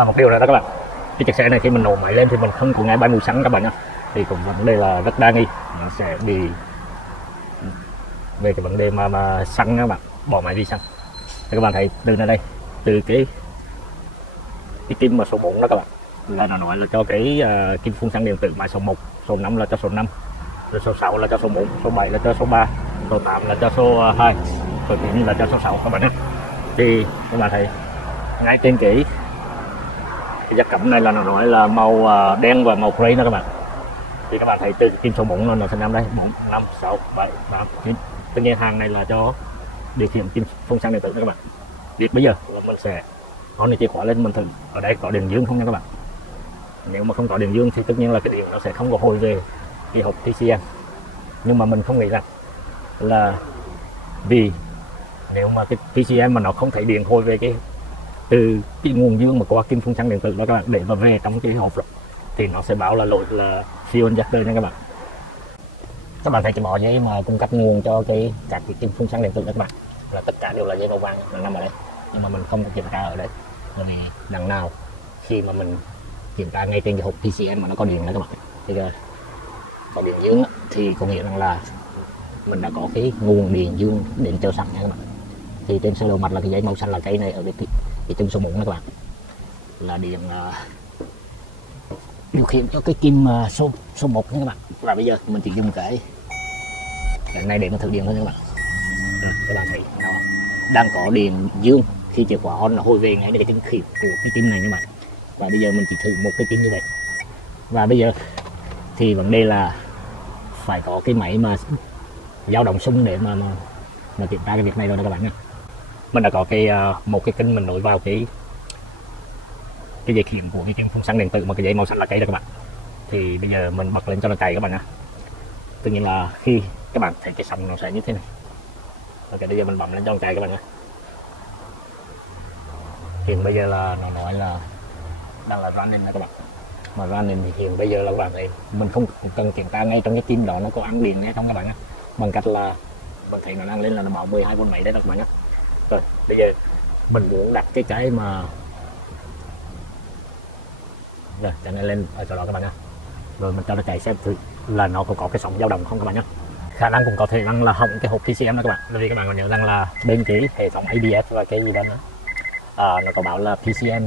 Và một điều nữa đó các bạn, cái chiếc xe này khi mình nổ máy lên thì mình không có nghe bay mùi xăng các bạn nhé, thì cũng vấn đề là rất đa nghi, nó sẽ bị về cái vấn đề mà xăng các bạn, bỏ máy đi xăng. Thì các bạn thấy từ nơi đây, từ cái kim mà số 4 đó các bạn, là nó nói là cho cái kim phun xăng điện tử máy số 1, số 5 là cho số 5, rồi số 6 là cho số 4, số 7 là cho số 3, số 8 là cho số 2, số 9 là cho số 6 các bạn nhé. Thì các bạn thấy ngay trên cái giá cắm này là nó nói là màu đen và màu gray đó các bạn. Thì các bạn thấy từ kim số 4 nó sẽ nằm đây, 4, 5, 6, 7, 8, 9. Tất nhiên hàng này là cho điều khiển kim phun xăng điện tử đó các bạn. Việc bây giờ là mình sẽ on chìa khóa lên, mình thử ở đây có điện dương không nha các bạn. Nếu mà không có điện dương thì tất nhiên là cái điện nó sẽ không có hồi về cái hộp PCM. Nhưng mà mình không nghĩ rằng là vì nếu mà cái PCM mà nó không thấy điện hồi về cái từ cái nguồn dương mà qua kim phun xăng điện tử đó các bạn, để mà về trong cái hộp rồi thì nó sẽ báo là lỗi là fuel injector nha các bạn. Các bạn thấy cái bỏ giấy mà cung cấp nguồn cho các cái kim phun xăng điện tử đó các bạn, là tất cả đều là giấy màu vàng, nó nằm ở đây, nhưng mà mình không có kiểm tra ở đây, bởi vì đằng nào khi mà mình kiểm tra ngay trên cái hộp PCM mà nó có điện đó các bạn, thì có điện dương thì có nghĩa rằng là mình đã có cái nguồn điện dương đến cho sẵn nha các bạn. Thì trên sơ đồ mặt là cái giấy màu xanh là cái này ở cái chân số 4 đó các bạn, là điện điều khiển cho cái kim số 1 nha các bạn. Và bây giờ mình chỉ dùng cái này để mà thử điện thôi nha các bạn. Các bạn thấy nó đang có điện dương, khi chìa khóa on nó hồi về ngay cái kim khiển của cái kim này các bạn. Và bây giờ mình chỉ thử một cái kim như vậy. Và bây giờ thì vấn đề là phải có cái máy mà dao động xung để mà kiểm tra cái việc này rồi đó các bạn nha. Mình đã có một cái kênh mình nối vào cái dây khiển của cái kim phun xăng điện tử mà cái dây màu xanh là cây đó các bạn. Thì bây giờ mình bật lên cho nó chạy các bạn nha. Tự nhiên là khi các bạn thấy cái sóng nó sẽ như thế này. Ok, bây giờ mình bấm lên cho nó chạy các bạn nha. Hiện bây giờ là nó nói là đang là running nha các bạn. Mà running thì hiện bây giờ là các bạn thấy mình không cần kiểm tra ngay trong cái kim đó nó có ăn điện ngay trong các bạn nhé, bằng cách là mình thấy nó đang lên là nó bảo 12V mấy đấy các bạn nhé. Rồi bây giờ mình muốn đặt cái mà rồi cho nó lên ở chỗ đó các bạn nhé, rồi mình cho nó chạy xem thử là nó có cái sóng dao động không các bạn nhé. Khả năng cũng có thể rằng là hỏng cái hộp PCM đó các bạn, bởi vì các bạn còn nhớ rằng là bên cái hệ thống ABS và cái gì đó nữa nó có bảo là PCM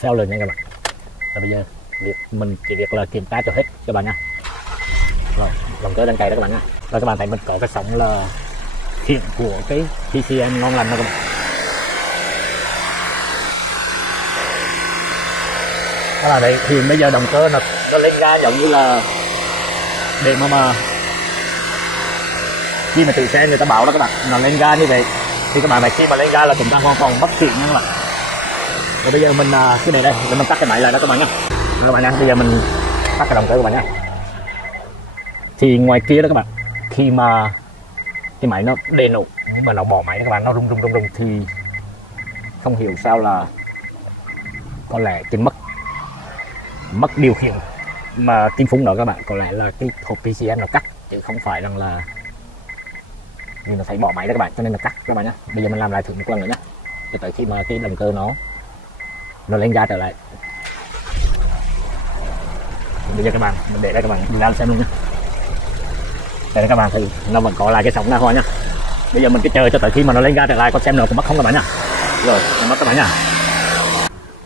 failure nha các bạn. Và bây giờ mình chỉ việc là kiểm tra cho hết các bạn nha. Rồi động cơ đang chạy đó các bạn nha. Rồi các bạn thấy mình có cái sóng là hiện của cái PCM ngon lành đó các bạn. Các bạn thấy thì bây giờ động cơ nó lên ga giống như là để mà khi mà thử xe người ta bảo đó các bạn, nó lên ga như vậy thì các bạn thấy khi mà lên ga là chúng ta hoàn toàn mất xịn nha các bạn. Rồi bây giờ mình cái này đây để mình tắt cái máy lại đó các bạn nhé. Các bạn nha, bây giờ mình tắt cái động cơ các bạn nhé. Thì ngoài kia đó các bạn, khi mà cái máy nó đề nổ nhưng mà nó bỏ máy đó các bạn, nó rung thì không hiểu sao là có lẽ cái mất điều khiển mà kim phun đó các bạn, có lẽ là cái hộp PCM nó cắt chứ không phải rằng là vì nó thấy bỏ máy đó các bạn, cho nên là cắt các bạn nhé. Bây giờ mình làm lại thử một lần nữa nhé, cho tới khi mà cái động cơ nó lên ga trở lại. Bây giờ các bạn mình để đây các bạn đi ra xem luôn nhé. Đây các bạn thì nó vẫn có lại cái sóng ra thôi nhá. Bây giờ mình cứ chờ cho tới khi mà nó lên ga trở lại, con xem nó có mất không các bạn nhá. Rồi nó mất các bạn nhá.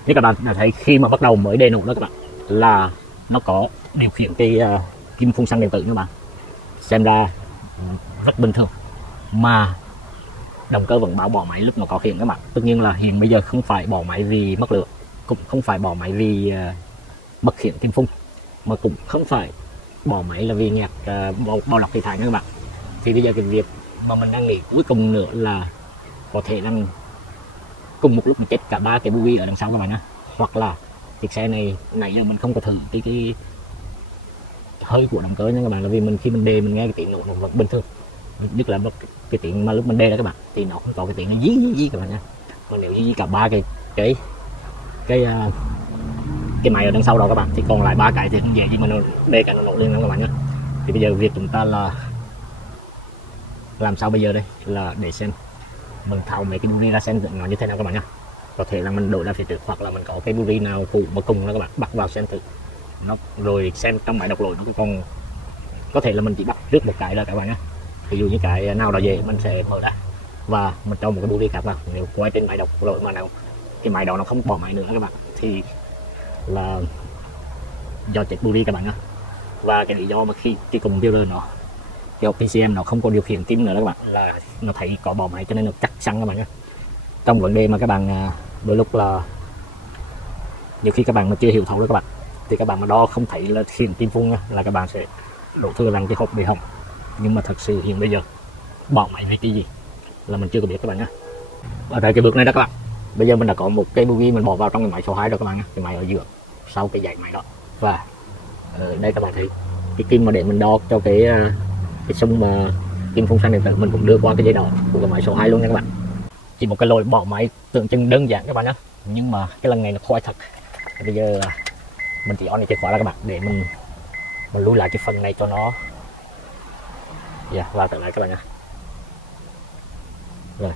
Như các bạn đã thấy khi mà bắt đầu mới đề nổ đó các bạn, là nó có điều khiển cái kim phun xăng điện tử các bạn, xem ra rất bình thường, mà động cơ vẫn báo bỏ máy lúc nó có hiện các bạn. Tất nhiên là hiện bây giờ không phải bỏ máy vì mất lửa, cũng không phải bỏ máy vì mất hiện kim phun, mà cũng không phải bỏ máy là vì nghẹt bao lọc khí thải nha các bạn. Thì bây giờ cái việc mà mình đang nghĩ cuối cùng nữa là có thể đang cùng một lúc mình chết cả ba cái bu ở đằng sau các bạn nhé, hoặc là chiếc xe này nãy giờ mình không có thử cái hơi của động cơ nha các bạn, là vì khi mình đề mình nghe cái tiếng nổ vẫn bình thường, nhất là cái tiếng mà lúc mình đề đó các bạn thì nó không có cái tiếng nó dí các bạn nha. Còn nếu dí cả ba cái máy ở đằng sau đó các bạn thì còn lại ba cái thì không dễ gì mà nó đề cả nó nổ lên các bạn nhé. Thì bây giờ việc chúng ta là làm sao bây giờ đây là để xem mình tháo mấy cái đuôi ra xem nó như thế nào các bạn nhé. có thể là mình đổi ra phía trước, hoặc là mình có cái buri nào phụ mà cùng đó các bạn bắt vào xem thử nó, rồi xem trong máy đọc lỗi nó còn có thể là mình chỉ bắt trước một cái là các bạn nhé. Ví dụ như cái nào đó dễ mình sẽ mở ra và mình cho một cái buri khác vào. Nếu quay trên máy đọc lỗi mà nào cái máy đó nó không bỏ máy nữa các bạn thì là do chết buri các bạn nhé. Và cái lý do mà khi cái cùng builder nó cái PCM nó không có điều khiển tim nữa đó các bạn, là nó thấy có bỏ máy cho nên nó cắt xăng các bạn nhé. Trong vấn đề mà các bạn đôi lúc là nhiều khi các bạn mà chưa hiểu thấu đó các bạn, thì các bạn mà đo không thấy là khiển tim phun là các bạn sẽ đổ thừa rằng cái hộp bị hỏng. Nhưng mà thật sự hiện bây giờ bỏ máy vì cái gì là mình chưa có biết các bạn nhé. Ở đây cái bước này đó các bạn, bây giờ mình đã có một cái boogie mình bỏ vào trong cái máy số 2 rồi các bạn nhé, cái máy ở giữa sau cái dãy máy đó. Và ở đây các bạn thấy cái kim mà để mình đo cho cái xung mà kim phun xăng điện tử mình cũng đưa qua cái dây đỏ của cái máy số 2 luôn nha các bạn. Chỉ một cái lỗi bỏ máy tưởng chừng đơn giản các bạn nhé, nhưng mà cái lần này nó khoai thật. Bây giờ mình chỉ on cái chìa khóa là các bạn để mình lui lại cái phần này cho nó vào trở lại các bạn nhé. Rồi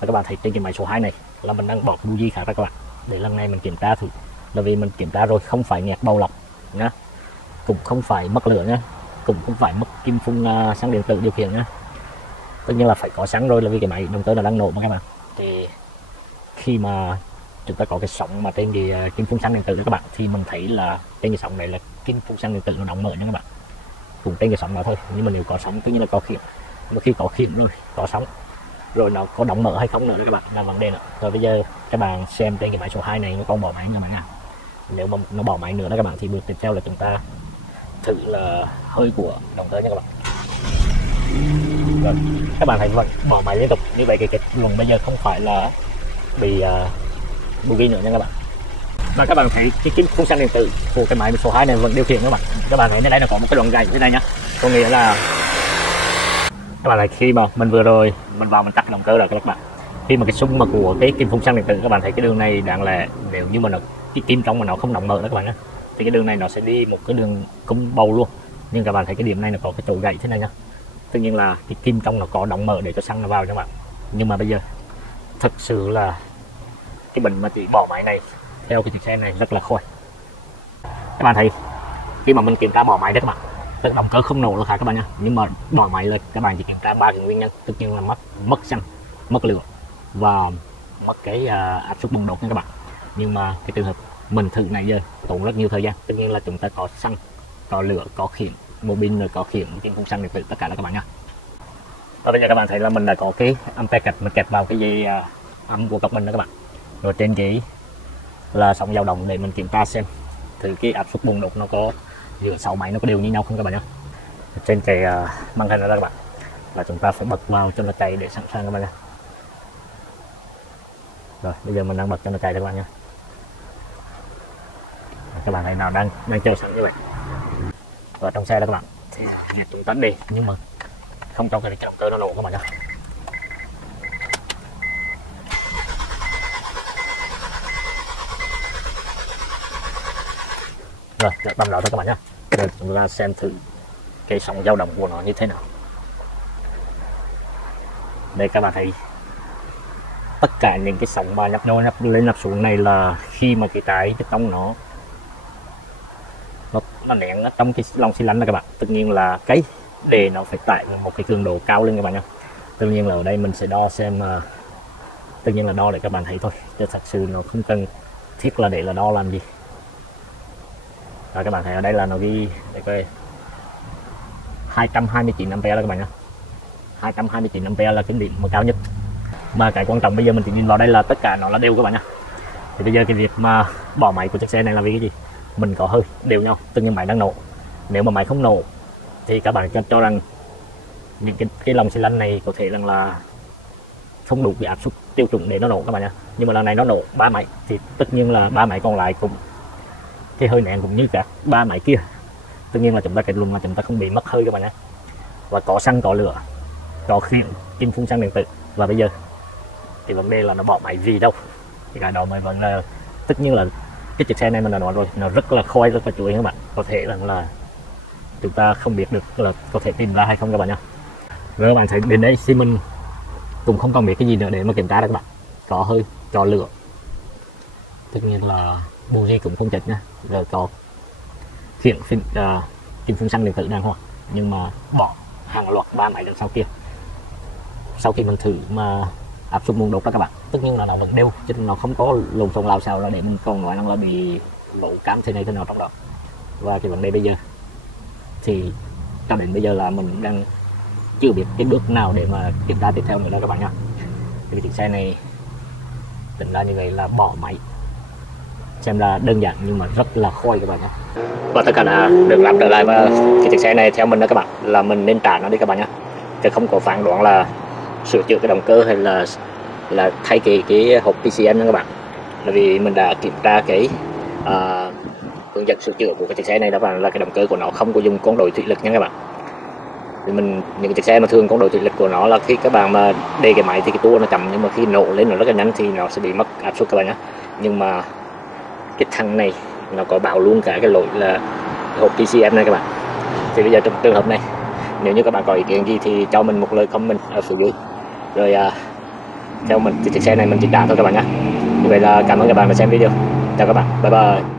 và các bạn thấy trên cái máy số 2 này là mình đang bỏ cái bougie khác ra các bạn, để lần này mình kiểm tra thử, là vì mình kiểm tra rồi không phải nghẹt bầu lọc nhá, cũng không phải mất lửa nhá, cũng không phải mất kim phun xăng điện tử điều khiển nhá. Tất nhiên là phải có xăng rồi, là vì cái máy động cơ nó đang nổ mà các bạn. Thì khi mà chúng ta có cái sóng mà trên cái kim phun xăng điện tử đó các bạn, thì mình thấy là trên cái sóng này là kim phun xăng điện tử nó đóng mở nha các bạn, cũng trên cái sóng đó thôi. Nhưng mà nếu có sóng tất nhiên là có khiển, mà khi có khiển rồi có sóng rồi nó có đóng mở hay không nữa các bạn là vấn đề nữa. Rồi bây giờ các bạn xem trên cái máy số 2 này nó còn bỏ máy nữa mà nào. Nếu mà nó bỏ máy nữa đó các bạn thì bước tiếp theo là chúng ta thử là hơi của động cơ nha các bạn. Rồi các bạn thấy vẫn bỏ máy liên tục như vậy, cái luồng bây giờ không phải là bị boogie nữa nha các bạn. Và các bạn thấy cái kim phun xăng điện tử của cái máy số 2 này vẫn điều khiển các bạn. Các bạn thấy ở đây là có một cái đoạn gãy thế này nhá, có nghĩa là các bạn thấy khi mà mình vừa rồi mình vào mình tắt động cơ rồi các bạn, khi mà cái xung mà của cái kim phun xăng điện tử các bạn thấy cái đường này đáng lẽ nếu như mà nó cái kim trong mà nó không đóng mở đó các bạn nhé, thì cái đường này nó sẽ đi một cái đường cung bầu luôn. Nhưng các bạn thấy cái điểm này nó có cái chỗ gãy thế này nhá, tất nhiên là cái kim trong nó có đóng mở để cho xăng nó vào các bạn. Nhưng mà bây giờ thật sự là cái bình mà chỉ bỏ máy này theo cái chiếc xe này rất là khôi. Các bạn thấy khi mà mình kiểm tra bỏ máy đấy các bạn, tự động cơ không nổ là khác các bạn nha, nhưng mà bỏ máy là các bạn chỉ kiểm tra ba cái nguyên nhân, tất nhiên là mất xăng, mất lửa và mất cái áp suất bùng đột nha các bạn. Nhưng mà cái trường hợp mình thử này giờ tốn rất nhiều thời gian, tất nhiên là chúng ta có xăng, có lửa, có khiển một pin, rồi có khiển kim phun xăng điện tử tất cả là các bạn nha. Và bây giờ các bạn thấy là mình đã có cái ampe kẹp mình kẹp vào cái dây âm của cọc mình đó các bạn. Rồi trên cái là sóng dao động để mình kiểm tra xem thử cái áp suất bùng đột nó có giữa 6 máy nó có đều như nhau không các bạn nhé. Trên cái màn hình đó các bạn là chúng ta phải bật vào cho nó chạy để sẵn sàng các bạn nhé. Rồi bây giờ mình đang bật cho nó chạy các bạn nhé. Các bạn thấy nào đang chờ sẵn như vậy. Và trong xe đó các bạn thì chúng ta đi nhưng mà không cho cái động cơ nó nổ các bạn nhé. Rồi tầm đó thôi các bạn nhé. Rồi chúng ta xem thử cái sóng dao động của nó như thế nào. Đây các bạn thấy tất cả những cái sóng mà nhấp lên nhấp xuống này là khi mà cái trong nó nén trong cái lông xi lanh này các bạn. Tất nhiên là cái đề nó phải tại một cái cường độ cao lên các bạn nhé. Tất nhiên là ở đây mình sẽ đo xem, tất nhiên là đo để các bạn thấy thôi, chứ thật sự nó không cần thiết là để là đo làm gì. Và các bạn thấy ở đây là nó ghi để coi 229 ampere là các bạn nhé. 229 ampere là cái điểm mà cao nhất. Mà cái quan trọng bây giờ mình chỉ nhìn vào đây là tất cả nó là đều các bạn nhé. Thì bây giờ cái việc mà bỏ máy của chiếc xe này là vì cái gì? Mình có hơi đều nhau, tất nhiên máy đang nổ. Nếu mà máy không nổ thì các bạn cho rằng những cái lồng xi lanh này có thể rằng là không đủ cái áp suất tiêu chuẩn để nó nổ các bạn nhé. Nhưng mà lần này nó nổ 3 máy thì tất nhiên là 3 máy còn lại cũng cái hơi nén cũng như các 3 máy kia. Tất nhiên là chúng ta kết luận là chúng ta không bị mất hơi các bạn nhé. Và có xăng, có lửa, có khiển kim phun xăng điện tử. Và bây giờ thì vấn đề là nó bỏ máy vì đâu, cái đó mới vẫn là tất nhiên là cái chiếc xe này mình đã nói rồi, nó rất là khôi, rất là chuối các bạn. Có thể là chúng ta không biết được là có thể tìm ra hay không các bạn nhé. Rồi các bạn thấy đến đây thì mình cũng không còn biết cái gì nữa để mà kiểm tra đó các bạn. Có hơi, có lửa, tất nhiên là buji cũng không chết nha, rồi có khiển kim phun xăng điện tử đàng hoàng, nhưng mà bỏ hàng loạt 3 máy đằng sau kia. Sau khi mình thử mà áp suất nguồn đốt đó các bạn, tất nhiên là nó vẫn đều, chứ nó không có lùn xùm lao xao là để mình còn nói rằng là bị lỗ cám thế này thế nào trong đó. Và cái vấn đề bây giờ thì cho đến bây giờ là mình đang chưa biết cái bước nào để mà kiểm tra tiếp theo nữa đó các bạn nha. Thì chiếc xe này tính ra như vậy là bỏ máy, xem ra đơn giản nhưng mà rất là khôi các bạn nhé. Và tất cả đã được lắp trở lại, và cái chiếc xe này theo mình đó các bạn là mình nên trả nó đi các bạn nhé, chứ không có phán đoán là sửa chữa cái động cơ hay là thay cái hộp PCM nha các bạn. Là vì mình đã kiểm tra cái hướng dẫn sửa chữa của cái chiếc xe này đó, và là cái động cơ của nó không có dùng con đổi thủy lực nha các bạn. Thì những cái chiếc xe mà thường con đổi thủy lực của nó là khi các bạn mà đề cái máy thì cái tua nó chậm, nhưng mà khi nổ lên nó rất là nhanh thì nó sẽ bị mất áp suất các bạn nhé. Nhưng mà cái thằng này nó có bảo luôn cả cái lỗi là hộp PCM này các bạn. Thì bây giờ trong trường hợp này, nếu như các bạn có ý kiến gì thì cho mình một lời comment ở phía dưới, rồi theo mình thì chiếc xe này mình chỉ trả thôi các bạn nhé. Như vậy là cảm ơn các bạn đã xem video. Chào các bạn, bye bye.